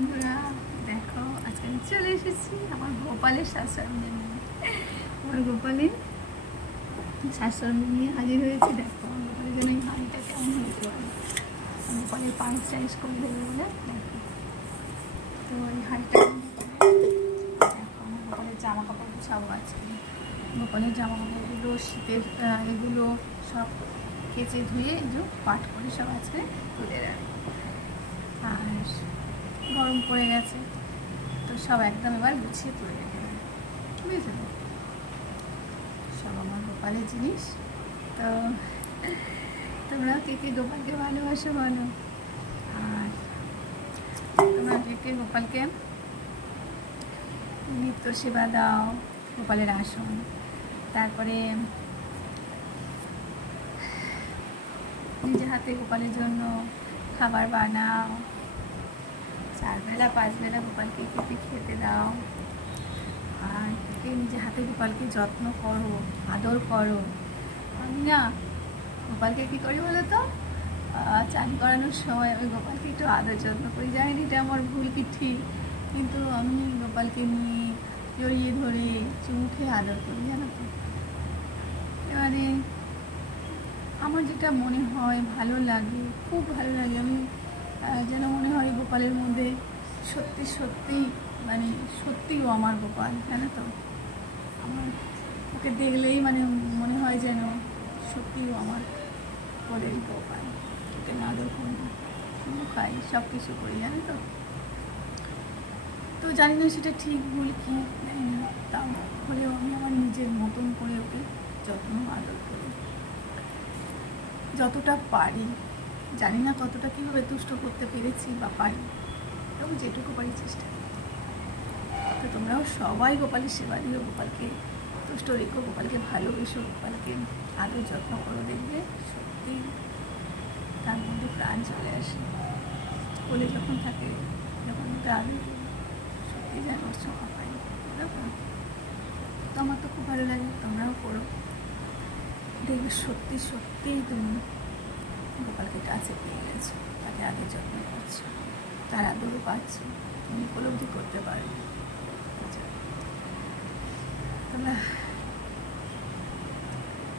বন্ধুরা দেখো আজকে আমি চলে এসেছি আমার গোপালের শাশুড়ি নিয়ে। আমার গোপালের শাশুড়ি নিয়ে হাজির হয়েছি। দেখো আমার গোপালের জন্য এই হাঁড়িটা কেমন হতে পারে, গোপালের পাঁচ সাইজ করে দেবে বলে। দেখো তো এই হাঁড়িটা দেখো আমার গোপালের জামা কাপড় গুছাবো আজকে। গোপালের জামা কাপড় এগুলো শীতের এগুলো সব কেচে ধুয়ে এগুলো পাট করে সব আজকে তুলে রাখবো। আর গরম পড়ে গেছে তো সব একদম এবার গুছিয়ে তুলে রেখে দেবে, বুঝেছো? সব আমার গোপালের জিনিস। তো তোমরা কে কে গোপালকে ভালোবাসো বলো, আর তোমরা কে কে গোপালকে নিত্য সেবা দাও, গোপালের আসন, তারপরে নিজে হাতে গোপালের জন্য খাবার বানাও, 4 বেলা 5 বেলা গোপালকে খেতে দাও, আর নিজে হাতে গোপালকে যত্ন করো, আদর করো। আমি না গোপালকে কী করি বলো তো, চান করানোর সময় ওই গোপালকে একটু আদর যত্ন করি। জানি না এটা আমার ভুল কি ঠিক, কিন্তু আমি গোপালকে নিয়ে জড়িয়ে ধরে চুমু খেয়ে আদর করি, জানো তো। এবারে আমার যেটা মনে হয় ভালো লাগে, খুব ভালো লাগে। আমি যেন মনে হয় গোপালের মধ্যে সত্যি সত্যি মানে সত্যিও আমার গোপাল, জানো তো। আমার ওকে দেখলেই মানে মনে হয় যেন সত্যিও আমার কোলের গোপাল। ওকে আদর করি, চুমু খাই, সব কিছু করি, জানো তো। তো জানি না সেটা ঠিক ভুল কি জানি না, তাও হলেও আমি আমার নিজের মতন করে ওকে যত্ন আদর করি যতটা পারি। জানি না কতটা কীভাবে তুষ্ট করতে পেরেছি বা পারি, তবু যেটুকু পারি চেষ্টা করি। তো তোমরাও সবাই গোপালের সেবা দিও, গোপালকে তুষ্ট রেখো, গোপালকে ভালোবেসো, গোপালকে আদর যত্ন করো। দেখবে সত্যি তার মধ্যে প্রাণ চলে আসে। কোলে যখন থাকে, যখন ওটা আদর করি, সত্যি যেন ওর ছোঁয়া পাই। তো আমার তো খুব ভালো লাগে, তোমরাও করো। দেখবে সত্যি সত্যিই তুমি গোপালকে কাছে পেয়ে গেছো, তাকে আগে যত্ন করছো, তার আদরও পাচ্ছ, তুমি উপলব্ধি করতে পারবে। তোমরা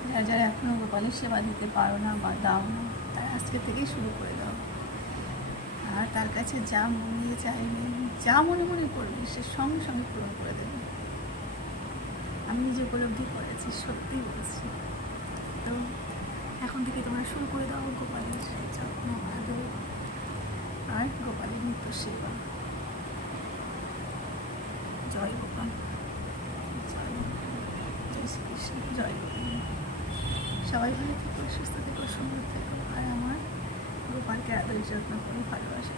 যারা যারা এখনও গোপালের সেবা দিতে পারো না বা দাও না, তারা আজকে থেকেই শুরু করে দাও। আর তার কাছে যা মন দিয়ে চাইবে, যা মনে মনে করবে, সে সঙ্গে সঙ্গে পূরণ করে দেবে। আমি নিজে উপলব্ধি করেছি, সত্যি বলছি। তো এখন থেকে তোমরা শুরু করে দাও গোপালের যত্ন আদর আর গোপালের নিত্য সেবা। জয় গোপাল, জয় গোপাল, জয় শ্রীকৃষ্ণ, জয় গোপাল। সবাই ভালো থেকো, সুস্থ থেকো, সুন্দর থেকো, আর আমার গোপালকে আদর যত্ন করে ভালোবাসা।